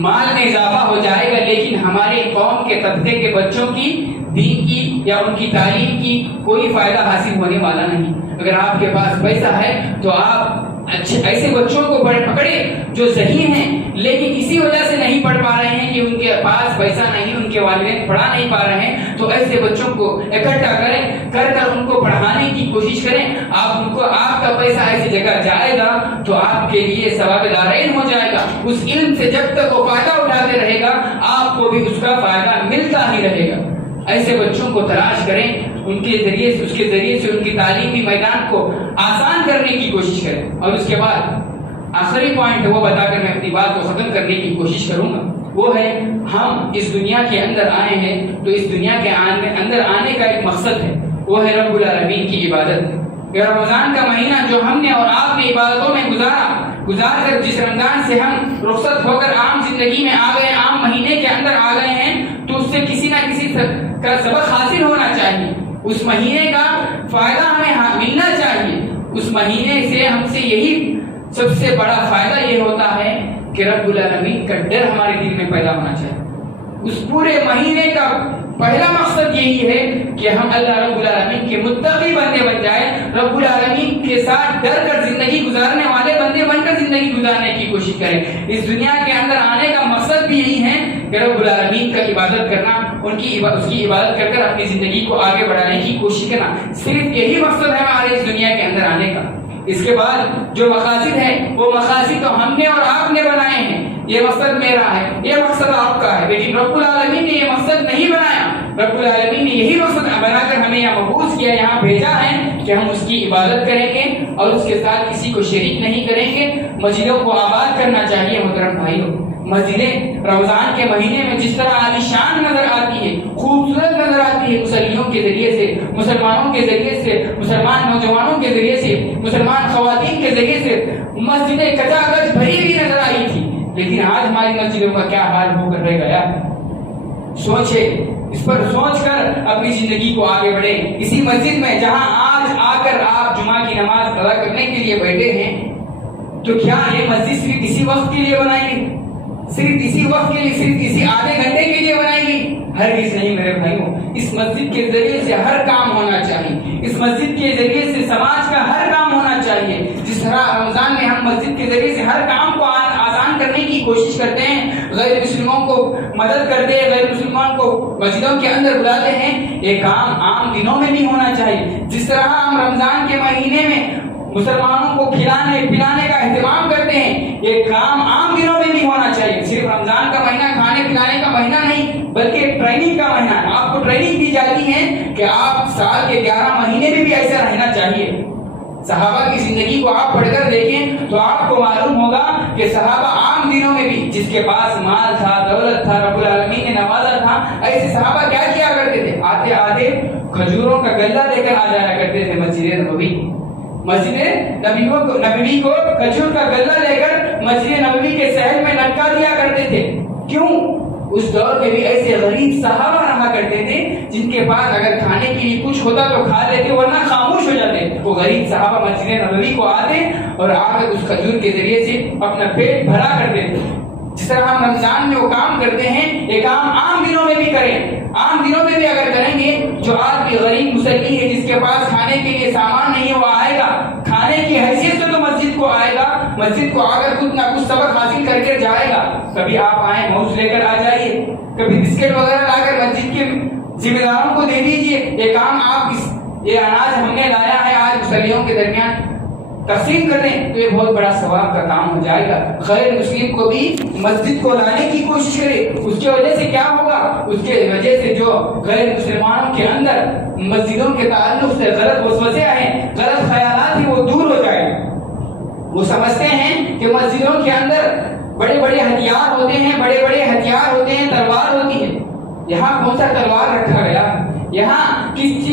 مال میں اضافہ ہو جائے گا، لیکن ہمارے قوم کے طبقے کے بچوں کی دین کی یا ان کی تعلیم کی کوئی فائدہ حاصل ہونے والا نہیں۔ اگر آپ کے پاس پیسہ ہے تو آپ ایسے بچوں کو پکڑے جو ذہین ہیں لیکن اسی وجہ سے نہیں پڑھ پا رہے ہیں کہ ان کے پاس پیسہ نہیں، ان کے والدین پڑھا نہیں پا رہے ہیں، تو ایسے بچوں کو اکٹھا کریں، کر ان کو پڑھانے کی کوشش کریں۔ آپ کا پیسہ ایسی جگہ جائے گا تو آپ کے لیے ثواب دارین ہو جائے گا۔ اس علم سے جب تک وہ فائدہ اٹھاتے رہے گا آپ کو بھی اس کا فائدہ ملتا ہی رہے گا۔ ایسے بچوں کو تلاش کریں، ان کے ذریعے سے، اس کے ذریعے سے ان کی تعلیمی میدان کو آسان کرنے کی کوشش کریں۔ اور اس کے بعد آخری پوائنٹ وہ بتا کر میں اپنی بات کو ختم کرنے کی کوشش کروں گا، وہ ہے ہم اس دنیا کے اندر آئے ہیں تو اس دنیا کے اندر آنے کا ایک مقصد ہے، وہ ہے رب العالمین کی عبادت۔ یہ رمضان کا مہینہ جو ہم نے اور آپ نے عبادتوں میں گزار کر جس رمضان سے ہم رخصت ہو کر عام زندگی میں آ گئے، عام مہینے کے اندر آ گئے ہیں، تو اس سے کسی نہ کسی کا سبق حاصل ہونا چاہیے، اس مہینے کا فائدہ ہمیں ملنا چاہیے۔ اس مہینے سے ہم سے یہی سب سے بڑا فائدہ یہ ہوتا ہے کہ رب العالمین کا ڈر ہمارے دل میں پیدا ہونا چاہیے۔ اس پورے مہینے کا پہلا مقصد یہی ہے کہ ہم اللہ رب العالمین کے متقی بندے بن جائیں، رب العالمین کے ساتھ ڈر کر زندگی گزارنے والے بندے بن کر زندگی گزارنے کی کوشش کریں۔ اس دنیا کے اندر آنے کا مقصد بھی یہی ہے کہ رب العالمین کا عبادت کرنا، اس کی عبادت کر کر اپنی زندگی کو آگے بڑھانے کی کوشش کرنا، صرف یہی مقصد ہے ہمارے اس دنیا کے اندر آنے کا۔ اس کے بعد جو مقاصد ہے وہ مقاصد تو ہم نے اور آپ نے بنائے ہیں، یہ مقصد میرا ہے، یہ مقصد آپ کا ہے، لیکن رب العالمین نے یہ مقصد نہیں بنایا۔ رب العالمین نے یہی مقصد بنا کر ہمیں یہاں مبعوث کیا، یہاں بھیجا ہے کہ ہم اس کی عبادت کریں گے اور اس کے ساتھ کسی کو شریک نہیں کریں گے۔ مسجدوں کو آباد کرنا چاہیے محترم بھائیوں۔ مسجدیں رمضان کے مہینے میں جس طرح عالیشان نظر آتی ہے، خوبصورت نظر آتی ہے، مصلیوں کے ذریعے سے، مسلمانوں کے ذریعے سے، مسلمان نوجوانوں کے ذریعے سے، مسلمان خواتین کے ذریعے سے مسجدیں کچا کچ بھری ہوئی نظر آئی تھی، لیکن آج ہماری مسجدوں کا کیا حال ہو کر رہ گیا؟ سوچے، اس پر سوچ کر اپنی زندگی کو آگے بڑھے۔ اسی مسجد میں جہاں آج آ کر آپ جمعہ کی نماز ادا کرنے کے لیے بیٹھے ہیں، تو کیا یہ مسجد صرف اسی وقت کے لیے بنائی گئی؟ صرف اسی وقت کے لیے، صرف اسی آدھے گھنٹے کے لیے بنائی گئی؟ ہرگز نہیں میرے بھائیوں۔ اس مسجد کے ذریعے سے ہر کام ہونا چاہیے، اس مسجد کے ذریعے سے سماج کا ہر کام ہونا چاہیے۔ جس طرح رمضان میں ہم مسجد کے ذریعے سے ہر کام کو آسان کرنے کی کوشش کرتے ہیں، غیر مسلموں کو مدد کرتے ہیں، غیر مسلمان کو مسجدوں کے اندر بلاتے ہیں، یہ کام عام دنوں میں بھی ہونا چاہیے۔ جس طرح ہم رمضان کے مہینے میں مسلمانوں کو کھلانے پلانے کا اہتمام کرتے ہیں، یہ کام عام دنوں میں بھی ہونا چاہیے۔ صرف رمضان کا مہینہ کھانے پلانے کا مہینہ نہیں، بلکہ ٹریننگ کا مہینہ ہے۔ آپ کو ٹریننگ دی جاتی ہے کہ آپ سال کے 11 مہینے میں بھی ایسا رہنا چاہیے۔ صحابہ کی زندگی کو آپ پڑھ کر دیکھیں تو آپ کو معلوم ہوگا کہ صحابہ عام دنوں میں بھی، جس کے پاس مال تھا، دولت تھا، رب العالمین نے نوازا تھا، ایسے صحابہ کیا کیا کرتے تھے؟ آتے آتے کھجوروں کا گلہ لے کر آ جایا کرتے تھے مسجد نبوی کو کھجور کا گلہ لے کر مسجد نبوی کے صحن میں لٹکا دیا کرتے تھے۔ کیوں؟ اس دور میں بھی ایسے غریب صحابہ رہا کرتے تھے جن کے پاس اگر کھانے کے لیے کچھ ہوتا تو کھا لیتے ورنہ خاموش ہو جاتے. وہ غریب صحابہ مسجد نبوی کو آتے اور آ کر اس کھجور کے ذریعے سے اپنا پیٹ بھرا کرتے تھے. جس طرح ہم رمضان میں وہ کام کرتے ہیں یہ کام عام دنوں میں بھی کریں. عام دنوں میں بھی اگر کریں گے, جو آدمی غریب مصلی ہے جس کے پاس کھانے کے لیے سامان نہیں ہے وہ آئے گا, کھانے کی حیثیت سے تو مسجد کو آئے گا, مسجد کو آ کر کچھ نہ کچھ سبق حاصل کر کے جائے گا. کبھی آپ آئیں موز لے کر آ جائیے, کبھی بسکٹ وغیرہ لا کر مسجد کے ذمہ داروں کو دے دیجیے. یہ کام آپ یہ اناج ہم نے لایا ہے آج مصلیوں کے درمیان تقسیم کر دیں تو یہ بہت بڑا ثواب کا کام ہو جائے گا. غیر مسلم کو بھی مسجد کو لانے کی کوشش کرے. اس کی وجہ سے کیا ہوگا, اس کے وجہ سے جو غیر مسلمانوں کے اندر مسجدوں کے تعلق سے غلط وسوسے آئے, غلط خیالات ہیں, وہ دور ہو جائے. وہ سمجھتے ہیں کہ مسجدوں کے اندر بڑے بڑے ہتھیار ہوتے ہیں, بڑے بڑے ہتھیار ہوتے ہیں, تلوار ہوتی ہے. یہاں کون سا تلوار رکھا گیا؟ یہاں کس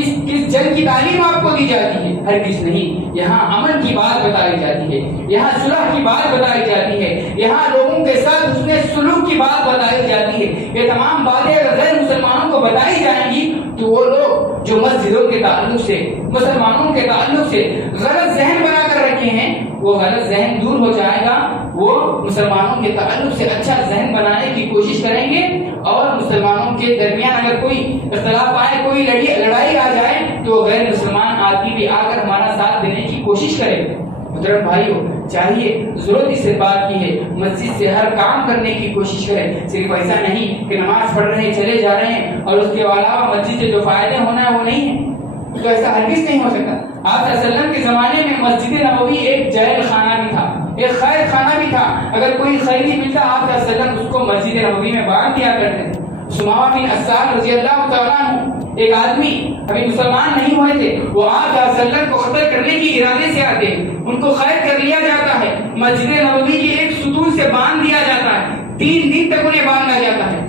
جنگ کی تعلیم آپ کو دی جاتی ہے؟ ہرگز نہیں. یہاں امن کی بات بتائی جاتی ہے, یہاں صلح کی بات بتائی جاتی ہے, یہاں لوگوں کے ساتھ حسن سلوک کی بات بتائی جاتی ہے. یہ تمام باتیں اگر غیر مسلمانوں کو بتائی جائیں گی تو وہ لوگ جو مسجدوں کے تعلق سے, مسلمانوں کے تعلق سے غلط ذہن بنا کر رکھے ہیں, وہ غلط ذہن دور ہو جائے گا. وہ مسلمانوں کے تعلق سے اچھا ذہن بنانے کی کوشش کریں گے, اور مسلمانوں کے درمیان اگر کوئی اختلاف آئے, کوئی لڑائی آ جائے تو غیر مسلمان آدمی بھی آ کر ہمارا ساتھ دینے کی کوشش کرے. محترم بھائیو, چاہیے ضرورت اس بات کی ہے مسجد سے ہر کام کرنے کی کوشش کریں. صرف ایسا نہیں کہ نماز پڑھ رہے ہیں چلے جا رہے ہیں اور اس کے علاوہ مسجد سے جو فائدے ہونا ہے وہ نہیں ہے, تو ایسا ہرگز نہیں ہو سکتا. آپ صلی اللہ علیہ وسلم کے زمانے میں مسجد نبوی ایک جہل خانہ بھی تھا, ایک خیر خانہ بھی تھا. اگر کوئی خیری ملتا آپ صلی اللہ علیہ وسلم اس کو مسجد نبوی میں باندھ دیا کرتے تھے. سمامہ بن اسال رضی اللہ تعالیٰ عنہ, ایک آدمی ابھی مسلمان نہیں ہوئے تھے, وہ آپ صلی اللہ علیہ وسلم کو قتل کرنے کی ارادے سے آتے ہیں. ان کو قید کر لیا جاتا ہے, مسجد نبوی کے ایک ستون سے باندھ دیا جاتا ہے, 3 دن تک انہیں باندھا جاتا ہے.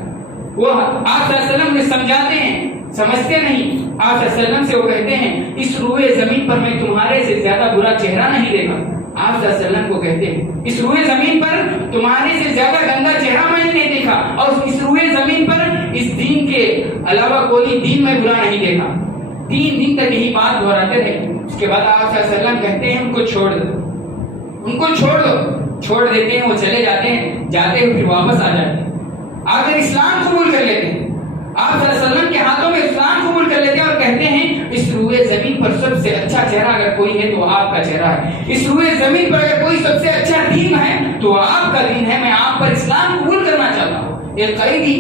وہ آپ صلی اللہ علیہ وسلم نے سمجھاتے ہیں, سمجھتے نہیں. آپ صلی اللہ علیہ وسلم سے وہ کہتے ہیں اس روئے زمین پر میں تمہارے سے زیادہ برا چہرہ نہیں دیکھا. آپ صلی اللہ علیہ وسلم کو کہتے ہیں اس روئے زمین پر تمہارے سے زیادہ گندا چہرہ میں نہیں دیکھا, اور اس روئے زمین پر اس دین کے علاوہ کوئی دین میں برا نہیں دیکھا. 3 دن تک یہی بات دہراتے رہے. اس کے بعد آپ صلی اللہ علیہ وسلم کہتے ہیں ان کو چھوڑ دو, ان کو چھوڑ دو. چھوڑ دیتے ہیں, وہ چلے جاتے ہیں, جاتے ہوئے پھر واپس آ جاتے ہیں, آ کر اسلام قبول کر لیتے ہیں. آپ صلی اللہ علیہ وسلم کے ہاتھوں میں اسلام قبول کر لیتے ہیں اور کہتے ہیں اس روئے زمین پر سب سے اچھا چہرہ اگر کوئی ہے تو وہ آپ کا چہرہ ہے. اس روئے زمین پر اگر کوئی سب سے اچھا دین ہے تو وہ آپ کا دین ہے. میں آپ پر اسلام قبول کرنا چاہتا ہوں. ایک قیدی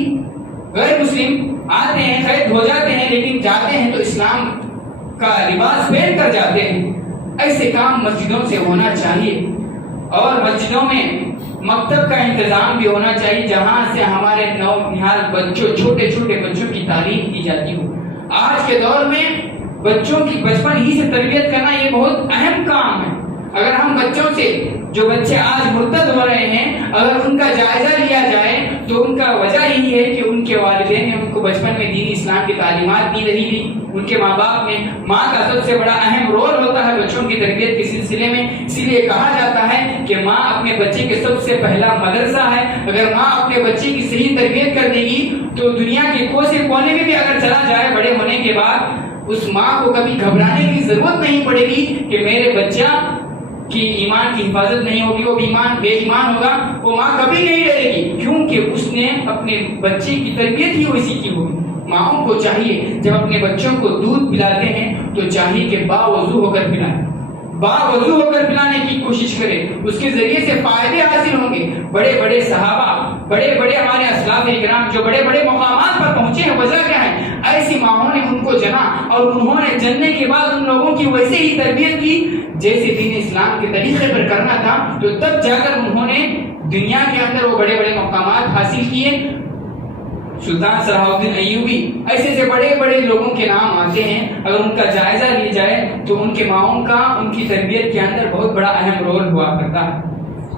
غیر مسلم آتے ہیں, قید ہو جاتے ہیں, لیکن جاتے ہیں تو اسلام کا لباس پہن کر جاتے ہیں. ایسے کام مسجدوں سے ہونا چاہیے, اور مسجدوں میں مکتب کا انتظام بھی ہونا چاہیے جہاں سے ہمارے نونہال بچوں, چھوٹے چھوٹے بچوں کی تعلیم کی جاتی ہو. آج کے دور میں بچوں کی بچپن ہی سے تربیت کرنا یہ بہت اہم کام ہے. اگر ہم بچوں سے, جو بچے آج مرتد ہو رہے ہیں, اگر ان کا جائزہ لیا جائے تو ان کا وجہ یہی ہے کہ ان کے والدین نے ان کو بچپن میں دین اسلام کی تعلیمات دی نہیں دی. ان کے ماں باپ میں ماں کا سب سے بڑا اہم رول ہوتا ہے بچوں کی تربیت کے سلسلے میں. اسی لیے کہا جاتا ہے کہ ماں اپنے بچے کے سب سے پہلا مدرسہ ہے. اگر ماں اپنے بچے کی صحیح تربیت کر دے گی تو دنیا کے کونے کونے میں بھی اگر چلا جائے بڑے ہونے کے بعد, اس ماں کو کبھی گھبرانے کی ضرورت نہیں پڑے گی کہ میرے بچہ کی ایمان کی حفاظت نہیں ہوگی, وہ بے ایمان ہوگا. وہ ماں کبھی نہیں ڈرے گی, کیونکہ اس نے اپنے بچے کی تربیت ہی ویسی کی ہوگی. ماؤں کو چاہیے جب اپنے بچوں کو دودھ پلاتے ہیں تو چاہیے کہ باوضو ہو کر پلائیں, باوضو ہو کر پلانے کی کوشش کریں. اس کے ذریعے سے فائدے حاصل ہوں گے. بڑے بڑے صحابہ, بڑے بڑے ہمارے اسلاف کرام جو بڑے بڑے مقامات پر پہنچے ہیں, وجہ کیا ہے؟ ایسی ماؤں نے ان کو جنا اور انہوں نے جننے کے بعد ان لوگوں کی ویسے ہی تربیت کی جیسے دین اسلام کے طریقے پر کرنا تھا. تو تب جا کر انہوں نے دنیا کے اندر وہ بڑے بڑے مقامات حاصل کیے. سلطان صلاح الدین ایوبی, ایسے سے بڑے بڑے لوگوں کے نام آتے ہیں. اگر ان کا جائزہ لیا جائے تو ان کے ماؤں کا ان کی تربیت کے اندر بہت بڑا اہم رول ہوا کرتا ہے.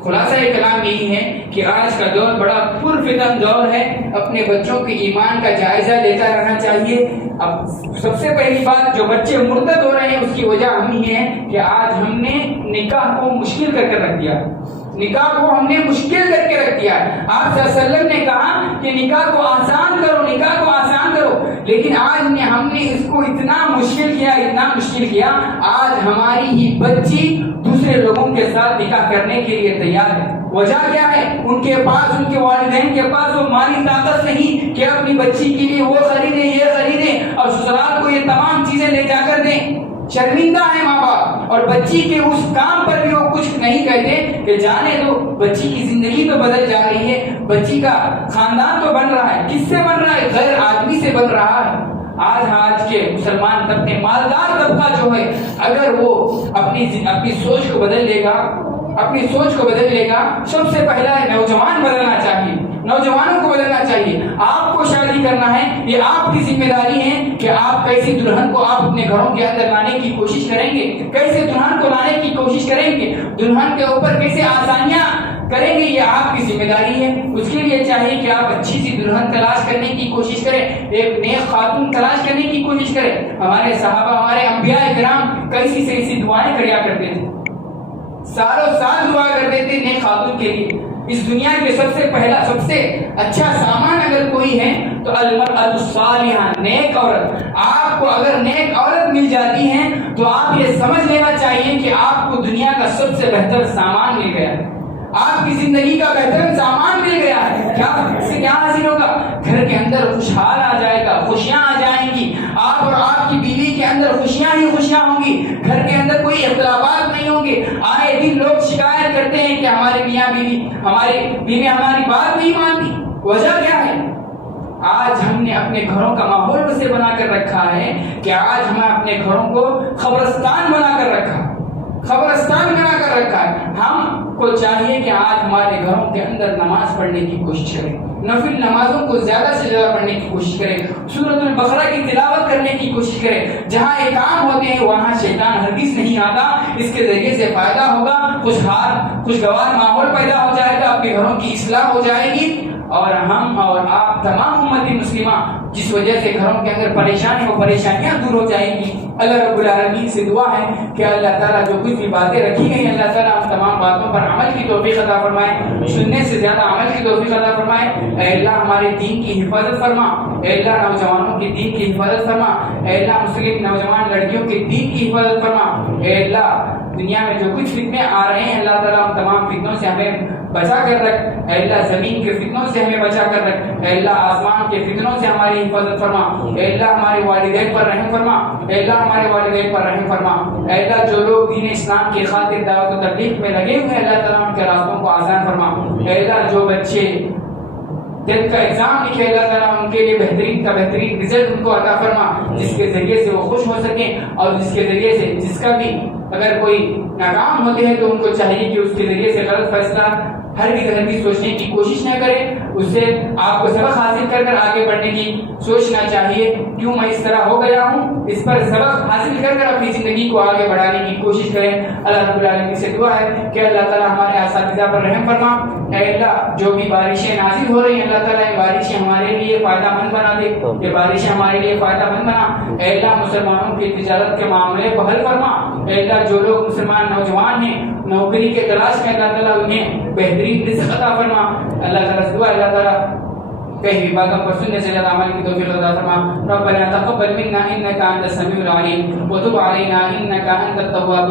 خلاصہ کلام یہی ہے کہ آج کا دور بڑا پرفتن دور ہے. اپنے بچوں کے ایمان کا جائزہ لیتا رہنا چاہیے. اب سب سے پہلی بات, جو بچے مرتد ہو رہے ہیں اس کی وجہ ہم ہی ہے کہ آج ہم نے نکاح کو مشکل کر کے رکھ دیا. نکاح کو ہم نے مشکل کر کے رکھ دیا ہے. آپ صلی اللہ علیہ وسلم نے کہا کہ نکاح کو آسان کرو، نکاح کو آسان کرو، لیکن آج ہم نے اس کو اتنا مشکل کیا. آج ہماری ہی بچی دوسرے لوگوں کے ساتھ نکاح کرنے کے لیے تیار ہے. وجہ کیا ہے؟ ان کے پاس، ان کے والدین کے پاس وہ مالی طاقت نہیں کہ اپنی بچی کے لیے وہ خریدیں، یہ خریدیں اور سسرال کو یہ تمام چیزیں لے جا کر دیں. شرمندہ ہے ماں باپ، اور بچی کے اس کام پر بھی وہ کچھ نہیں کہتے کہ جانے دو، بچی کی زندگی تو بدل جا رہی ہے، بچی کا خاندان تو بن رہا ہے. کس سے بن رہا ہے؟ غیر آدمی سے بن رہا ہے. آج کے مسلمان طبقے، مالدار طبقہ جو ہے، اگر وہ اپنی سوچ کو بدل لے گا، سب سے پہلا ہے نوجوان بدلنا چاہیے، نوجوانوں کو بدلنا چاہیے. آپ کو شادی کرنا ہے، یہ آپ کی ذمہ داری ہے کہ آپ کیسے دلہن کو آپ اپنے گھروں کے اندر لانے کی کوشش کریں گے، کیسے دلہن کو لانے کی کوشش کریں گے، دلہن کے اوپر کیسے آسانیاں کریں گے، یہ آپ کی ذمہ داری ہے. اس کے لیے چاہیے کہ آپ اچھی سی دلہن تلاش کرنے کی کوشش کریں، ایک نیک خاتون تلاش کرنے کی کوشش کریں. ہمارے صحابہ، ہمارے انبیاء کرام کیسی سے ایسی دعائیں کریا کرتے تھے، سالوں سال دعا کرتے تھے نیک خاتون کے لیے. اس دنیا کے سب سے اچھا سامان اگر کوئی ہے تو المرأۃ الصالحہ، نیک عورت. آپ کو اگر نیک عورت مل جاتی ہے تو آپ یہ سمجھ لینا چاہیے کہ آپ کو دنیا کا سب سے بہتر سامان مل گیا ہے، آپ کی زندگی کا بہترین سامان مل گیا ہے. اس سے کیا حاصل ہوگا؟ گھر کے اندر خوشحال آ جائے گا، خوشیاں آ جائیں گی، آپ اور آپ کی بیوی کے اندر خوشیاں ہی خوشیاں ہوں گی. گھر کے اندر کوئی اختلافات نہیں ہوں گے. آئے دن لوگ شکایت کرتے ہیں کہ ہمارے میاں بیوی، ہماری بیوی ہماری بات نہیں مانتی. وجہ کیا ہے؟ آج ہم نے اپنے گھروں کا ماحول اسے بنا کر رکھا ہے کہ آج ہم اپنے گھروں کو قبرستان بنا کر رکھا ہے. ہم کو چاہیے کہ آج ہمارے گھروں کے اندر نماز پڑھنے کی کوشش کریں، نفل نمازوں کو زیادہ سے زیادہ پڑھنے کی کوشش کریں، سورۃ البقرہ کی تلاوت کرنے کی کوشش کریں. جہاں یہ کام ہوتے ہیں وہاں شیطان ہرگز نہیں آتا. اس کے ذریعے سے فائدہ ہوگا، خوشگوار ماحول پیدا ہو جائے گا، آپ کے گھروں کی اصلاح ہو جائے گی، اور ہم اور آپ تمام امت مسلمہ جس وجہ سے گھروں کے اندر پریشانیاں دور ہو جائیں گی. اللہ رب العالمین سے دعا ہے کہ اللہ تعالیٰ جو کچھ بھی باتیں رکھی گئی ہیں، اللہ تعالیٰ ہم تمام باتوں پر عمل کی توفیق عطا فرمائے، سننے سے زیادہ عمل کی توفیق عطا فرمائے. اے اللہ ہمارے دین کی حفاظت فرما، اے اللہ نوجوانوں کے دین کی حفاظت فرما، اے اللہ مسلم نوجوان لڑکیوں کے دین کی حفاظت فرما. اے اللہ دنیا میں جو کچھ فتنے آ رہے ہیں، اللہ تعالیٰ ہم تمام فتنوں سے ہمیں بچا کر رکھ. اے اللہ زمین کے فتنوں سے ہمیں بچا کر رکھ. اے اللہ آسمان کے فتنوں سے ہماری حفاظت فرما. اے اللہ ہمارے والدین پر رحم فرما. اے اللہ ہمارے والدین پر رحم فرما. اے اللہ جو لوگ دین اسلام کی خاطر دعوت و تبلیغ میں لگے ہوئے ہیں، اللہ تعالیٰ ان کے راستوں کو آسان فرما. اے اللہ جو بچے ٹینتھ کا ایگزام لکھے، اللہ تعالیٰ ان کے لیے بہترین کا بہترین رزلٹ ان کو عطا فرما، جس کے ذریعے سے وہ خوش ہو سکیں، اور جس کے ذریعے سے جس کا بھی اگر کوئی ناکام ہوتے ہیں تو ان کو چاہیے کہ اس کے ذریعے سے غلط فیصلہ ہرگز سوچنے کی کوشش نہ کرے. اس سے آپ کو سبق حاصل کر آگے بڑھنے کی سوچنا چاہیے، کیوں میں اس طرح ہو گیا ہوں، اس پر سبق حاصل کر اپنی زندگی کو آگے بڑھانے کی کوشش کریں. اللہ رب العالمین سے دعا ہے کہ اللہ تعالیٰ ہمارے اساتذہ پر رحم فرما. اے اللہ جو بھی بارشیں نازل ہو رہی ہیں، اللہ تعالیٰ یہ بارشیں ہمارے لیے فائدہ مند بنا دے، یہ بارشیں ہمارے لیے فائدہ مند بنا. اے اللہ مسلمانوں کی تجارت کے معاملے کو حل فرما. اے اللہ جو لوگ مسلمان نوجوان ہیں نوکری کے تلاش میں، اللہ تعالیٰ انہیں بہترین رزق عطا فرما. اللہ تعالیٰ سے دعا، اللہ تعالیٰ کہیں بھی باتوں پر سننے سے زیادہ عمل کی توفیق عطا فرما. ربنا تقبل منا انك انت السميع العليم وتب علينا انك انت التواب